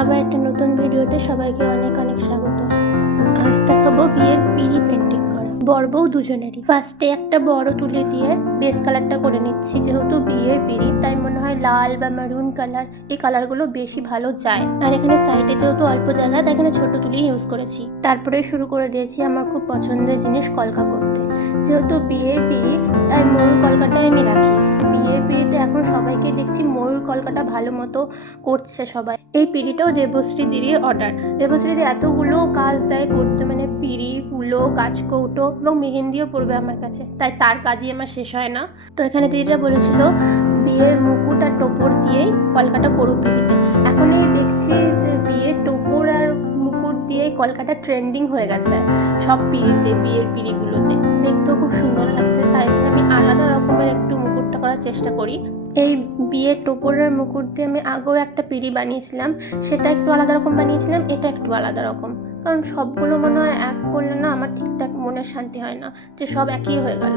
আবার একটা নতুন ভিডিওতে সবাইকে অনেক অনেক স্বাগত। আজ দেখাবো বিয়ের পিড়ি পেন্টিং করা। বর বউ দুজনেরই। ফার্স্টে একটা বড় তুলে দিয়ে বেস কালারটা করে নিচ্ছি, যেহেতু বিয়ের পিড়ি তাই মনে হয় লাল বা মেরুন কালার এই কালারগুলো বেশি ভালো যায়। আর এখানে সাইডে যেহেতু অল্প জায়গা, তাই এখানে ছোট তুলি ইউজ করেছি। তারপরে শুরু করে দিয়েছি আমার খুব পছন্দের জিনিস কলকা করতে। যেহেতু বিয়ের পিড়ি সবাইকে দেখছি ময়ূর কলকাটা ভালো মতো করছে সবাই। এই পিড়িটাও দেবশ্রী দিদি অর্ডার দেবশ্রী দিদি এতগুলো কাজ দেয় করতে মানে পিড়ি, কুলো কাজকৌটো এবং মেহেন্দিও পড়বে আমার কাছে। তাই তার কাজই আমার শেষ হয় না। তো এখানে দিদিরা বলেছিল বিয়ের মুকুট আর টোপর দিয়েই কলকাটা করুক পিড়িতে এখন এই দেখছি যে বিয়ের টোপর আর মুকুট দিয়েই কলকাতা ট্রেন্ডিং হয়ে গেছে সব পিড়িতে, বিয়ের পিড়িগুলোতে। দেখতেও খুব সুন্দর লাগছে। তাই এখানে আমি আলাদা রকমের একটু মুকুটটা করার চেষ্টা করি। এই বিয়ের টোপরের মুকুট দিয়ে আমি আগেও একটা পিড়ি বানিয়েছিলাম, সেটা একটু আলাদা রকম বানিয়েছিলাম, এটা একটু আলাদা রকম। কারণ সবগুলো মনে হয় এক করলে না আমার ঠিকঠাক মনের শান্তি হয় না, যে সব একই হয়ে গেল।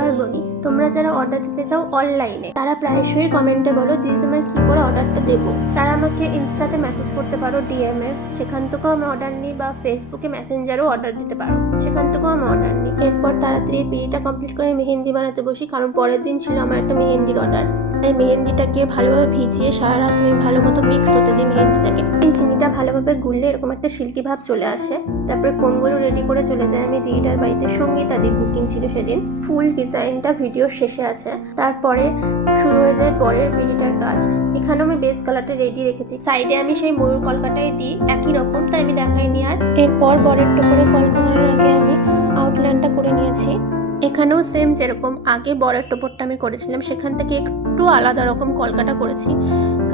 এবার বলি, তোমরা যারা অর্ডার দিতে চাও অনলাইনে তারা প্রায়শই কমেন্টে বলো, দিদি, তোমায় কী করে অর্ডারটা দেবো? তারা আমাকে ইনস্টাতে মেসেজ করতে পারো ডিএমে সেখান থেকেও আমি অর্ডার নিই বা ফেসবুকে মেসেঞ্জারেও অর্ডার দিতে পারো। সেখান থেকেও আমি অর্ডার নিই। এরপর তাড়াতাড়ি বিয়েটা কমপ্লিট করে মেহেন্দি বানাতে বসি, কারণ পরের দিন ছিল আমার একটা মেহেন্দির অর্ডার এই মেহেন্দিটাকে ভালোভাবে ভিজিয়ে সারা রাত আমি ভালো মতো মিক্স হতে দিই মেহেন্দিটাকে। চিনিটা ভালোভাবে গুললে এরকম একটা সিল্কি ভাব চলে আসে। তারপরে কোনগুলো রেডি করে চলে যায় আমি দিদিটার বাড়িতে। সঙ্গীতাদির বুকিং ছিল সেদিন। ফুল ডিজাইনটা ভিডিও শেষে আছে। তারপরে শুরু হয়ে যায় পরের পিড়িটার কাজ। এখানেও আমি বেস কালারটা রেডি রেখেছি। সাইডে আমি সেই ময়ূর কলকাটাই দিই, একই রকম, তাই আমি দেখাইনি আর। এরপর বরের টোপরে কলকাতার আগে আমি আউটলাইনটা করে নিয়েছি। এখানেও সেম যেরকম, আগে বরের টোপরটা আমি করেছিলাম। সেখান থেকে একটু আলাদা রকম কলকাটা করেছি।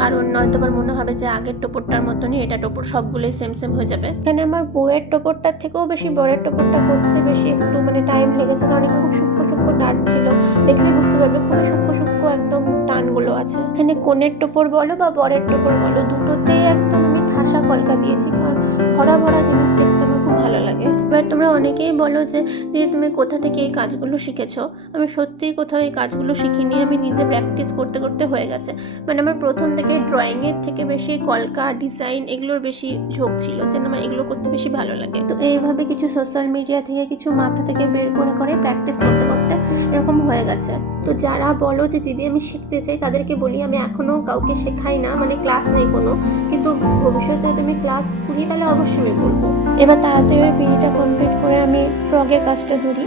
কারণ নয়তো আবার মনে হবে যে আগের টোপরটার মতনই এটা টোপর সবগুলোই সেম সেম হয়ে যাবে। এখানে আমার বউয়ের টোপরটার থেকেও বেশি, বরের টোপরটা করতে বেশি একটু মানে টাইম লেগেছে কারণ এখানে খুব সূক্ষ্ম সূক্ষ্ম টান ছিল। দেখলে বুঝতে পারবে খুবই সূক্ষ্ম সূক্ষ্ম একদম টানগুলো আছে। এখানে কোণের টোপর বলো বা বরের টোপর বলো, দুটোতেই একদম আমি ঠাসা কলকা দিয়েছি। কারণ ভরা ভরা জিনিস দেখতে আমার খুব ভালো লাগে। এবার তোমরা অনেকেই বলো যে, দিদি, তুমি কোথা থেকে এই কাজগুলো শিখেছো? আমি সত্যিই কোথাও এই কাজগুলো শিখিনি, আমি নিজে প্র্যাকটিস করতে করতে হয়ে গেছে। মানে আমার প্রথম থেকে ড্রয়িংয়ের থেকে বেশি কলকা ডিজাইন এগুলোর বেশি ঝোঁক ছিল যে, আমার এগুলো করতে বেশি ভালো লাগে। তো এইভাবে কিছু সোশ্যাল মিডিয়া থেকে কিছু মাথা থেকে বের করে করে প্র্যাকটিস করতে করতে এরকম হয়ে গেছে। তো যারা বলো যে, দিদি, আমি শিখতে চাই, তাদেরকে বলি, আমি এখনও কাউকে শেখাই না মানে ক্লাস নেই কোনো। কিন্তু ভবিষ্যতে তুমি ক্লাস খুলি, তাহলে অবশ্যই বলব। এবার তাড়াতাড়ি ওই পিড়িটা কমপ্লিট করে আমি ফ্রগের কাজটা ধরি।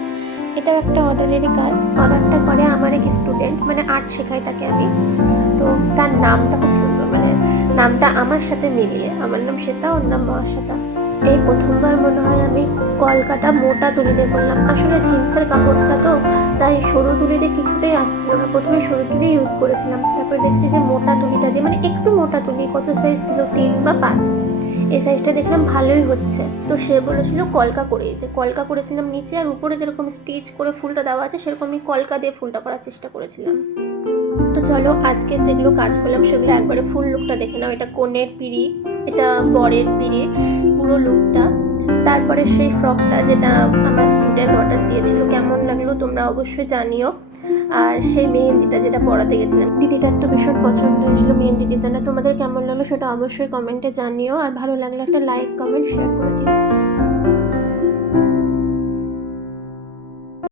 এটাও একটা অর্ডারেরই কাজ। অর্ডারটা করে আমার এক স্টুডেন্ট মানে আর্ট শেখাই তাকে আমি। তো তার নামটা খুব সুন্দর মানে নামটা আমার সাথে মিলিয়ে। আমার নাম শ্বেতা, ওর নাম মহাশ্বেতা। এই প্রথমবার মনে হয় আমি কলকাটা মোটা তুলি দিয়ে করলাম। আসলে জিন্সের কাপড়টা তো, তাই সরু তুলি দিয়ে কিছুতেই আসছিল না। প্রথমে সরু তুলি ইউজ করেছিলাম। তারপরে দেখছি যে মোটা তুলিটা দিয়ে মানে একটু মোটা তুলি, কত সাইজ ছিল, তিন বা পাঁচ। এই সাইজটা দেখলাম ভালোই হচ্ছে। তো সে বলেছিল কলকা করে দিতে কলকা করেছিলাম নিচে আর উপরে যেরকম স্টিচ করে ফুলটা দেওয়া আছে, সেরকম আমি কলকা দিয়ে ফুলটা করার চেষ্টা করেছিলাম। তো চলো আজকে যেগুলো কাজ করলাম সেগুলো একবারে ফুল লুকটা দেখে নাও। এটা কোণের পিড়ি, এটা বরের পিড়ি, পুরো লুকটা তারপরে সেই ফ্রকটা যেটা আমার স্টুডেন্ট অর্ডার দিয়েছিল, কেমন লাগল তোমরা অবশ্যই জানিও। আর সেই মেহেন্দিটা যেটা পড়াতে গেছিলাম। দিদিটা একটা ভীষণ পছন্দ হয়েছিল মেহেন্দি ডিজাইনটা তোমাদের কেমন লাগল সেটা অবশ্যই কমেন্টে জানিও। আর ভালো লাগলে একটা লাইক কমেন্ট শেয়ার করে দিও।